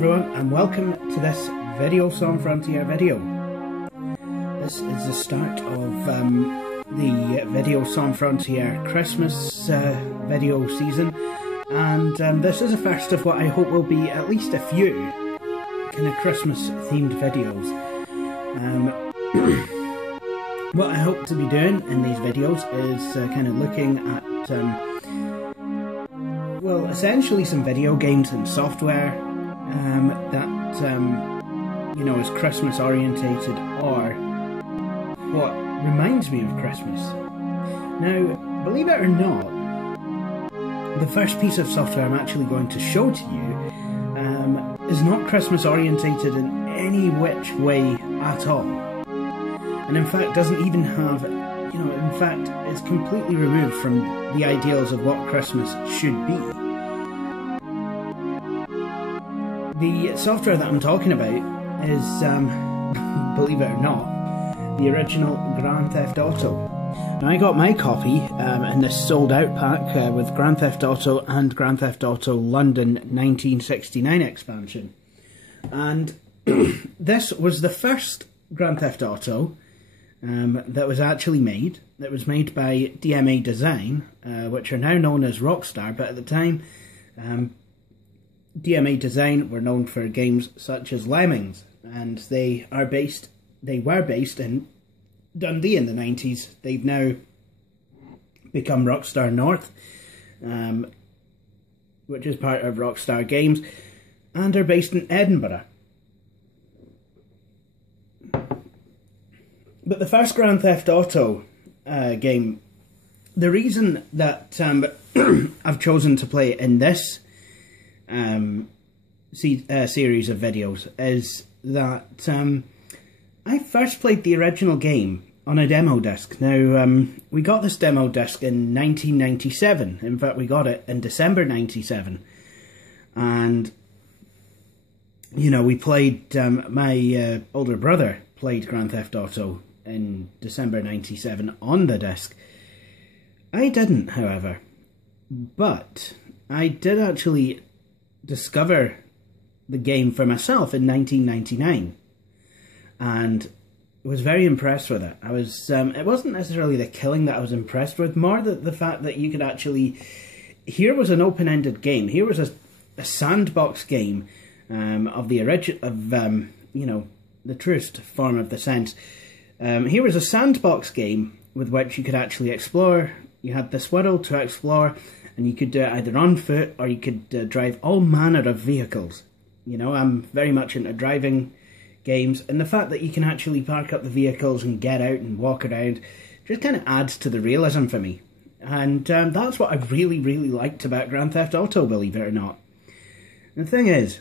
everyone, and welcome to this Video Song Frontier video. This is the start of the Video Song Frontier Christmas video season, and this is the first of what I hope will be at least a few kind of Christmas themed videos. What I hope to be doing in these videos is kind of looking at well, essentially some video games and software that you know, is Christmas orientated, or what reminds me of Christmas. Now, believe it or not, the first piece of software I'm actually going to show to you is not Christmas orientated in any which way at all, and in fact doesn't even have, you know, in fact it's completely removed from the ideals of what Christmas should be. The software that I'm talking about is, believe it or not, the original Grand Theft Auto. Now, I got my copy in this sold out pack with Grand Theft Auto and Grand Theft Auto London 1969 expansion. And this was the first Grand Theft Auto that was actually made. It was made by DMA Design, which are now known as Rockstar, but at the time DMA Design were known for games such as Lemmings, and they were based in Dundee in the 90s. They've now become Rockstar North, which is part of Rockstar Games, and are based in Edinburgh. But the first Grand Theft Auto game, the reason that I've chosen to play it in this series of videos is that I first played the original game on a demo disc. Now, we got this demo disc in 1997. In fact, we got it in December 97. And, you know, we played, my older brother played Grand Theft Auto in December 97 on the disc. I didn't, however. But I did actually discover the game for myself in 1999, and was very impressed with it. I was it wasn't necessarily the killing that I was impressed with, more the fact that you could actually, here was an open-ended game, here was a sandbox game of the original, of you know, the truest form of the sense. Here was a sandbox game with which you could actually explore. You had this world to explore, and you could do it either on foot, or you could drive all manner of vehicles. You know, I'm very much into driving games, and the fact that you can actually park up the vehicles and get out and walk around just kind of adds to the realism for me. And that's what I really, really liked about Grand Theft Auto, believe it or not. And the thing is,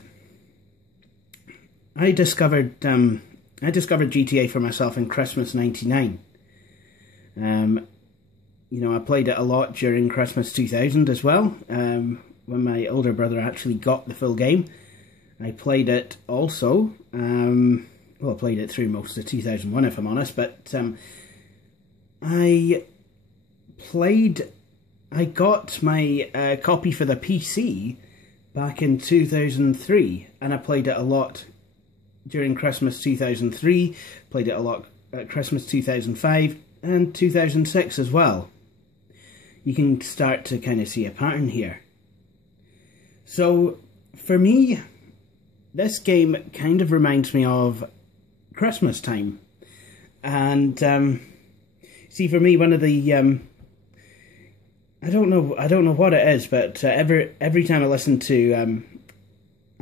I discovered GTA for myself in Christmas '99. You know, I played it a lot during Christmas 2000 as well, when my older brother actually got the full game. I played it also, well, I played it through most of 2001 if I'm honest, but I got my copy for the PC back in 2003, and I played it a lot during Christmas 2003, played it a lot at Christmas 2005, and 2006 as well. You can start to kind of see a pattern here. So, for me, this game kind of reminds me of Christmas time. And, see, for me, one of the, I don't know what it is, but every time I listen to,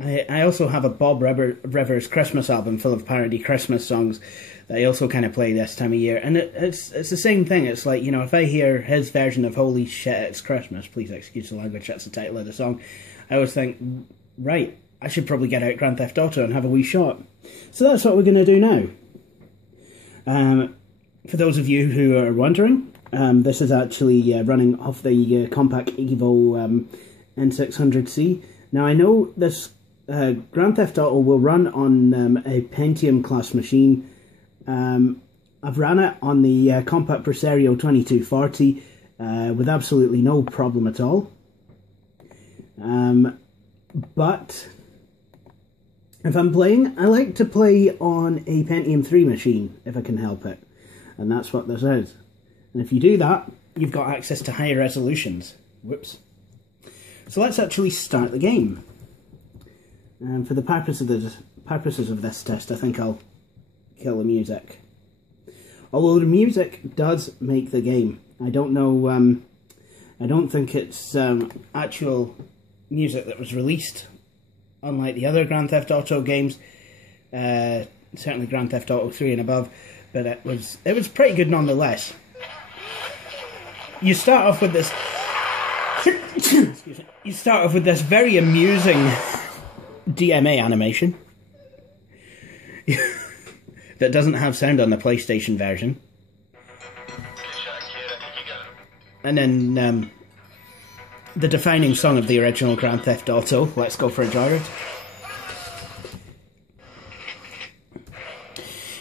I also have a Bob Rivers Christmas album full of parody Christmas songs that I also kind of play this time of year, and it's the same thing. It's like, you know, if I hear his version of Holy Shit It's Christmas, please excuse the language, that's the title of the song, I always think, right, I should probably get out Grand Theft Auto and have a wee shot. So that's what we're going to do now. For those of you who are wondering, this is actually running off the Compaq Evo N600C. Now, I know this Grand Theft Auto will run on a Pentium class machine. I've ran it on the Compaq Presario 2240 with absolutely no problem at all. But If I'm playing, I like to play on a Pentium 3 machine, if I can help it. And that's what this is. And if you do that, you've got access to higher resolutions. Whoops. So let's actually start the game. And for the purposes of this test, I think I'll kill the music. Although the music does make the game. I don't know, I don't think it's actual music that was released, unlike the other Grand Theft Auto games, certainly Grand Theft Auto 3 and above, but it was pretty good nonetheless. You start off with this you start off with this very amusing DMA animation that doesn't have sound on the PlayStation version. And then the defining song of the original Grand Theft Auto, Let's Go for a Joyride.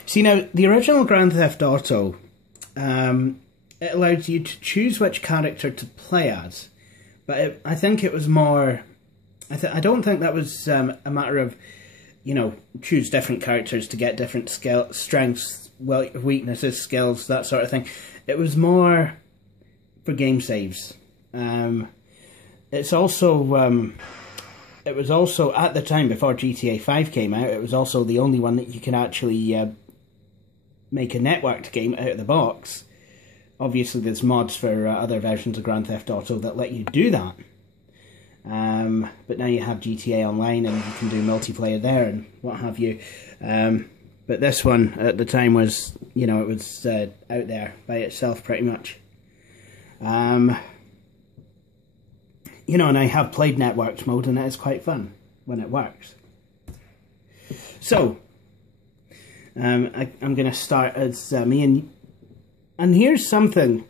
See, now, the original Grand Theft Auto, it allowed you to choose which character to play as, but I think it was more... I don't think that was a matter of, you know, choose different characters to get different strengths, weaknesses, skills, that sort of thing. It was more for game saves. It was also at the time before GTA 5 came out, it was also the only one that you can actually make a networked game out of the box. Obviously there's mods for other versions of Grand Theft Auto that let you do that. But now you have GTA Online and you can do multiplayer there and what have you. But this one at the time was, you know, it was out there by itself pretty much. You know, and I have played networked mode and it is quite fun when it works. So, I'm going to start as me, and here's something.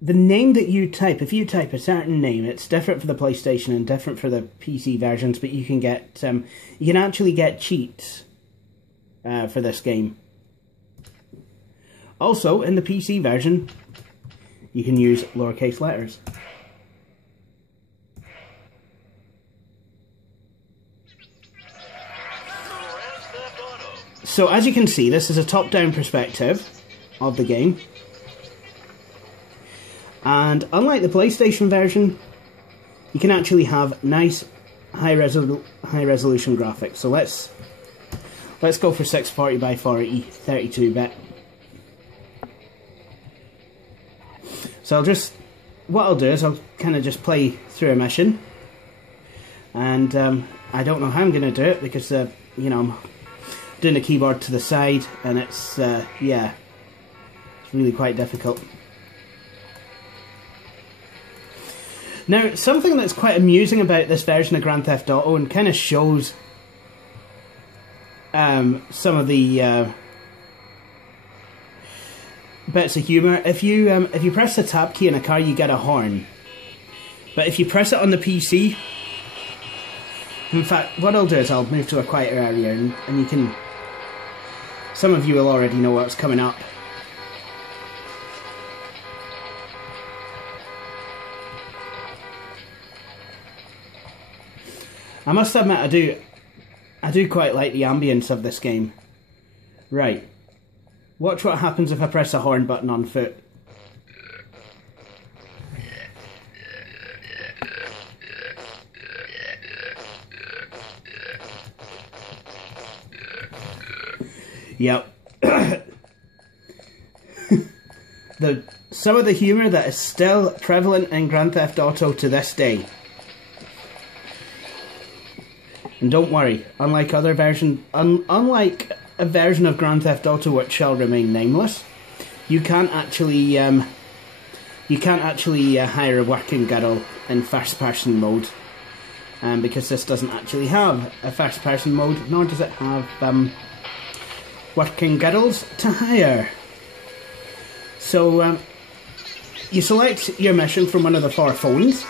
The name that you type, if you type a certain name, it's different for the PlayStation and different for the PC versions, but you can get, you can actually get cheats for this game. Also, in the PC version, you can use lowercase letters. So as you can see, this is a top-down perspective of the game. And unlike the PlayStation version, you can actually have nice high resolution graphics. So let's go for 640 by 40, 32-bit. So what I'll do is I'll kind of just play through a mission. And I don't know how I'm going to do it because, you know, I'm doing the keyboard to the side and it's, yeah, it's really quite difficult. Now, something that's quite amusing about this version of Grand Theft Auto and kind of shows some of the bits of humour. If you press the tab key in a car, you get a horn. But if you press it on the PC, in fact, what I'll do is I'll move to a quieter area and you can... Some of you will already know what's coming up. I must admit, I do quite like the ambience of this game. Right. Watch what happens if I press a horn button on foot. Yep. Some of the humour that is still prevalent in Grand Theft Auto to this day. And don't worry, unlike a version of Grand Theft Auto which shall remain nameless, you can't actually hire a working girl in first-person mode, because this doesn't actually have a first-person mode, nor does it have working girls to hire. So you select your mission from one of the 4 phones.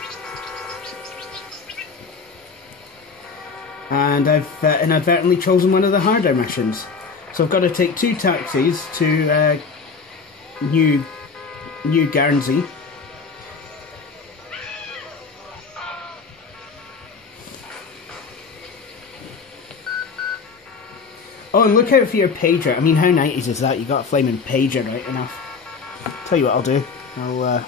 And I've inadvertently chosen one of the harder missions. So I've got to take 2 taxis to New Guernsey. Oh, and look out for your pager. I mean, how 90s is that? You got a flaming pager, right enough. Tell you what I'll do. I'll,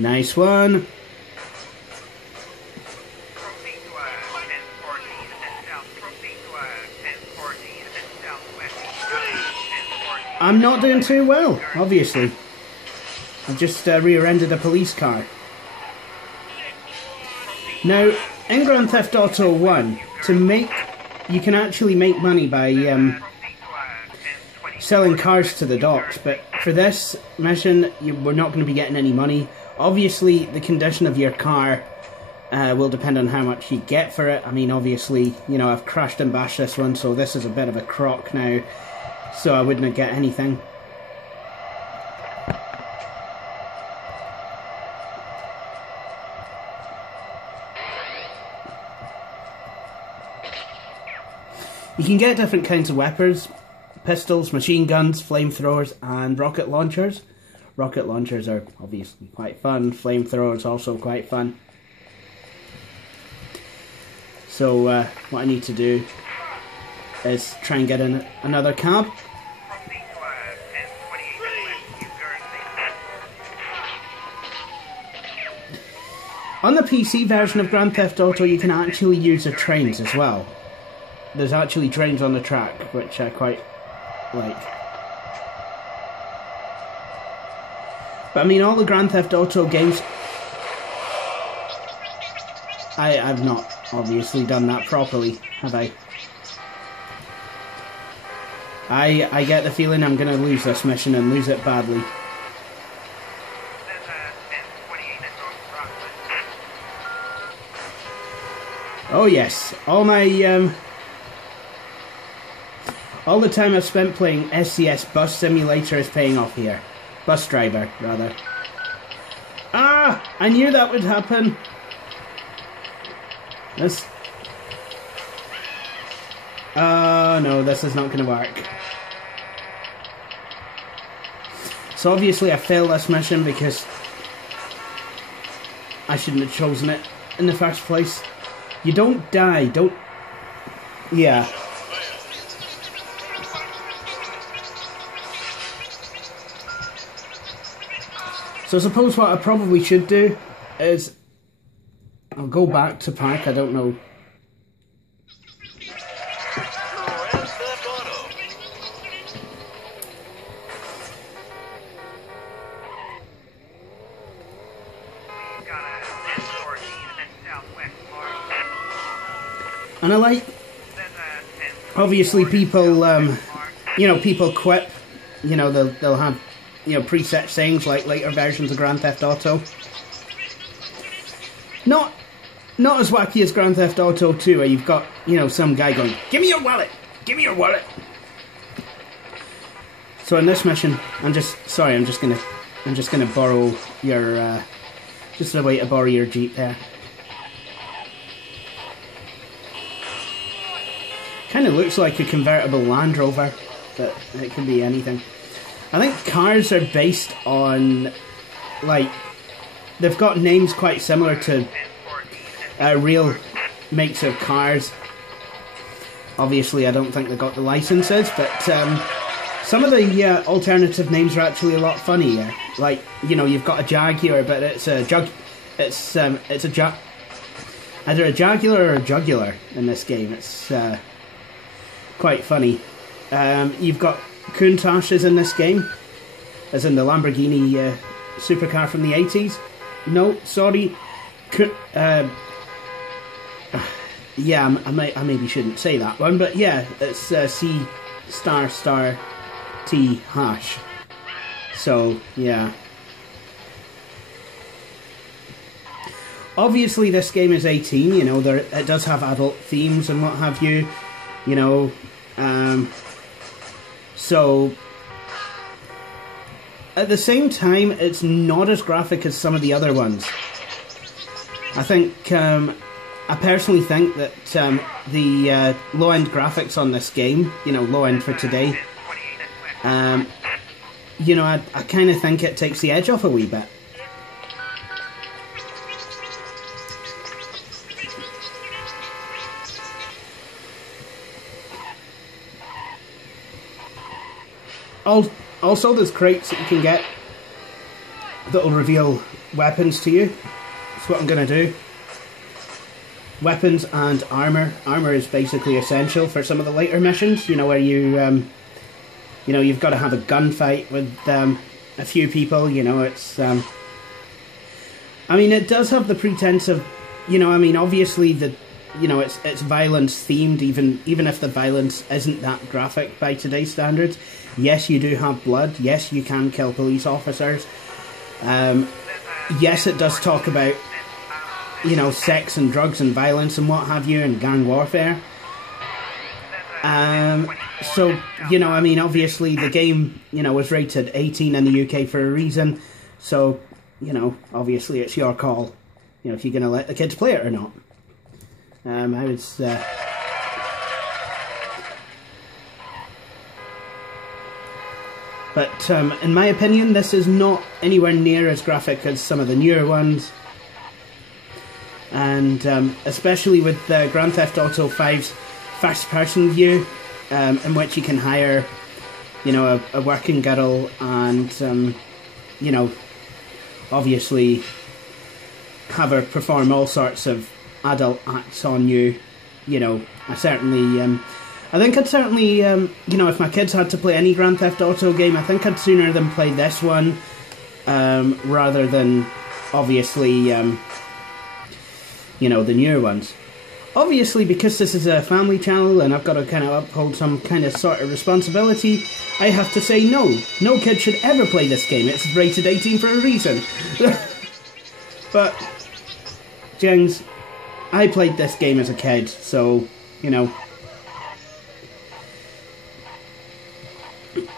nice one. I'm not doing too well, obviously. I've just rear-ended a police car. Now, in Grand Theft Auto 1, you can actually make money by selling cars to the docks, but for this mission, we're not going to be getting any money. Obviously, the condition of your car will depend on how much you get for it. I mean, obviously, you know, I've crashed and bashed this one, so this is a bit of a crock now, so I wouldn't get anything. You can get different kinds of weapons: pistols, machine guns, flamethrowers, and rocket launchers. Rocket launchers are obviously quite fun. Flamethrowers also quite fun. So what I need to do is try and get in another cab. On the PC version of Grand Theft Auto, you can actually use the trains as well. There's actually trains on the track, which I quite like. But I mean, all the Grand Theft Auto games, I've not obviously done that properly, have I? I get the feeling I'm going to lose this mission and lose it badly. Oh yes, all the time I've spent playing SCS Bus Simulator is paying off here. Bus driver, rather. Ah! I knew that would happen! Oh no, this is not going to work. So obviously I failed this mission because I shouldn't have chosen it in the first place. You don't die, don't... Yeah. So I suppose what I probably should do is I'll go back to park, I don't know. And I like, obviously people, you know, people quip, you know, they'll have, you know, preset things like later versions of Grand Theft Auto. Not as wacky as Grand Theft Auto 2, where you've got, you know, some guy going, "Give me your wallet! Give me your wallet!" So in this mission, I'm just gonna borrow your, just a way to borrow your Jeep there. Kind of looks like a convertible Land Rover, but it could be anything. I think cars are based on, like, they've got names quite similar to real makes of cars. Obviously, I don't think they got the licenses, but some of the alternative names are actually a lot funnier. Like, you know, you've got a Jaguar, but it's a either a Jaguar or a Jugular in this game. It's quite funny. You've got Countaches in this game, as in the Lamborghini supercar from the 80s. No, sorry. Yeah, I maybe shouldn't say that one, but yeah, it's C***T#. So, yeah. Obviously, this game is 18, you know, it does have adult themes and what have you, you know, so, at the same time, it's not as graphic as some of the other ones. I think, I personally think that the low-end graphics on this game, you know, low-end for today, you know, I kind of think it takes the edge off a wee bit. Also, there's crates that you can get that'll reveal weapons to you. That's what I'm going to do. Weapons and armor. Armor is basically essential for some of the later missions, you know, where you, you know, you've got to have a gunfight with a few people, you know, it's, I mean, it does have the pretense of, you know, I mean, obviously you know, it's violence themed, even if the violence isn't that graphic by today's standards. Yes, you do have blood. Yes, you can kill police officers. Yes, it does talk about, you know, sex and drugs and violence and what have you, and gang warfare. So, you know, I mean, obviously the game, you know, was rated 18 in the UK for a reason. So, you know, obviously it's your call, you know, if you're going to let the kids play it or not. I was... But in my opinion, this is not anywhere near as graphic as some of the newer ones. And especially with Grand Theft Auto 5's first-person view, in which you can hire, you know, a working girl and, you know, obviously have her perform all sorts of adult acts on you. You know, I think I'd certainly, you know, if my kids had to play any Grand Theft Auto game, I think I'd sooner them play this one, rather than, obviously, you know, the newer ones. Obviously, because this is a family channel and I've got to kind of uphold some kind of sort of responsibility, I have to say no. No kid should ever play this game. It's rated 18 for a reason. But, Jings, I played this game as a kid, so, you know.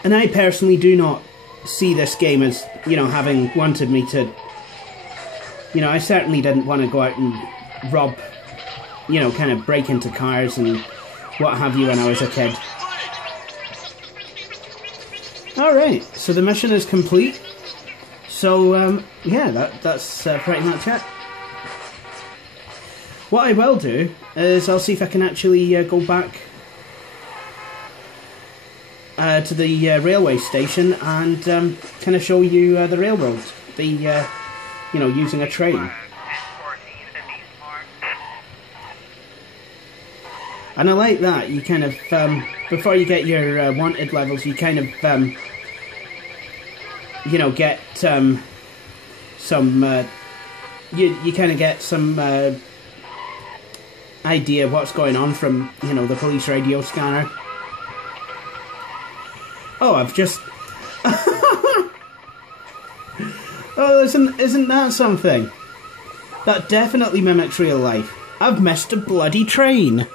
And I personally do not see this game as, you know, having wanted me to... You know, I certainly didn't want to go out and rob, you know, kind of break into cars and what have you when I was a kid. Alright, so the mission is complete. So, yeah, that's pretty much it. What I will do is I'll see if I can actually go back to the railway station and kind of show you the railroad, you know, using a train. And I like that, you kind of, before you get your wanted levels, you kind of, you know, get some, you kind of get some idea what's going on from, you know, the police radio scanner. Oh, I've just... Oh, isn't that something? That definitely mimics real life. I've missed a bloody train.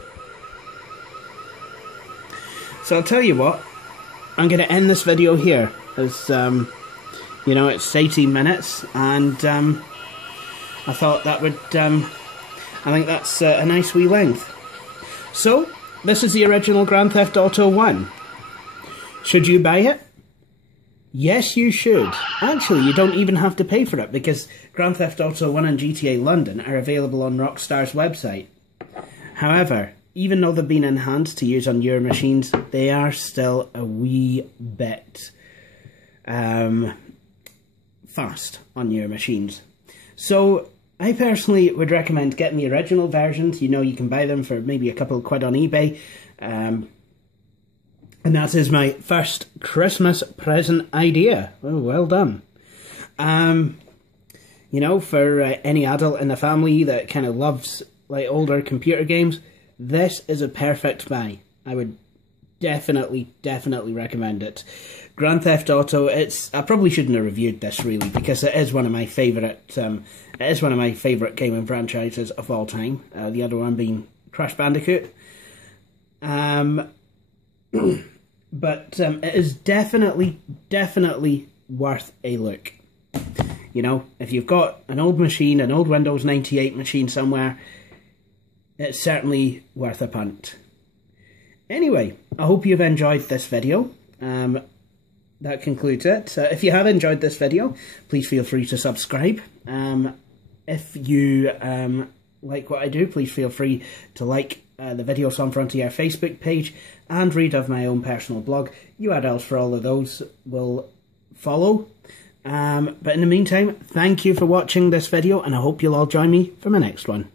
So I'll tell you what, I'm going to end this video here, as, you know, it's 18 minutes, and I thought that would, I think that's a nice wee length. So, this is the original Grand Theft Auto 1. Should you buy it? Yes, you should. Actually, you don't even have to pay for it, because Grand Theft Auto 1 and GTA London are available on Rockstar's website. However, even though they've been enhanced to use on your machines, they are still a wee bit fast on your machines. So, I personally would recommend getting the original versions. You know, you can buy them for maybe a couple of quid on eBay. And that is my first Christmas present idea. Oh, well done. You know, for any adult in the family that kind of loves like older computer games, this is a perfect buy. I would definitely recommend it. Grand Theft Auto, I probably shouldn't have reviewed this really, because it is one of my favourite gaming franchises of all time. The other one being Crash Bandicoot. But it is definitely worth a look. You know, if you've got an old machine, an old Windows 98 machine somewhere, it's certainly worth a punt. Anyway, I hope you've enjoyed this video. That concludes it. If you have enjoyed this video, please feel free to subscribe. If you like what I do, please feel free to like the Videos on Frontier Facebook page and read of my own personal blog. URLs for all of those will follow. But in the meantime, thank you for watching this video, and I hope you'll all join me for my next one.